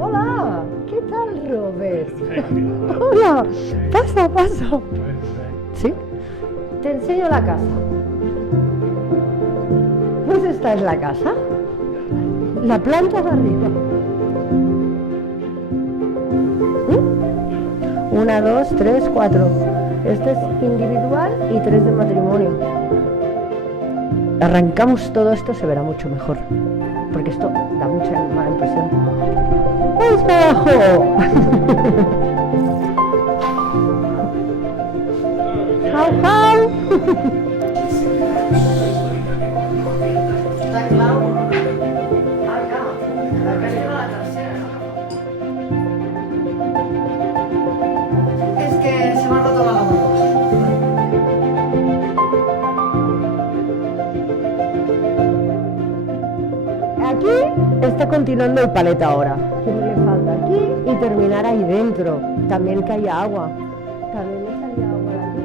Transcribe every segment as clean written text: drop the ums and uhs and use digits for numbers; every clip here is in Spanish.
Hola, ¿qué tal, Robert? Hola, pasa, pasa. ¿Sí? Te enseño la casa. Pues esta es la casa. La planta de arriba. 1, 2, 3, 4. Este es individual y 3 de matrimonio. Arrancamos todo esto, se verá mucho mejor. Porque esto da mucha mala impresión. ¡Vamos para abajo! ¡Jau, jau! Está claro. Acá llega la tercera. Es que se me ha roto la lavadora. Aquí está continuando el palet ahora. Que le falta aquí y terminar ahí dentro. También que haya agua. También me salía agua de aquí.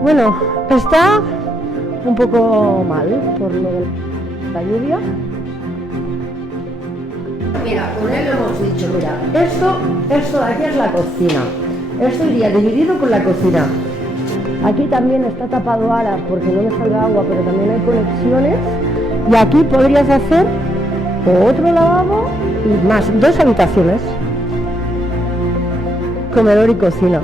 Bueno, está un poco mal por lo de la lluvia. Mira, con él lo hemos dicho, mira, esto de aquí es la cocina. Esto iría dividido con la cocina. Aquí también está tapado ahora porque no me salga agua, pero también hay conexiones. Y aquí podrías hacer otro lavabo y más, 2 habitaciones. Comedor y cocina.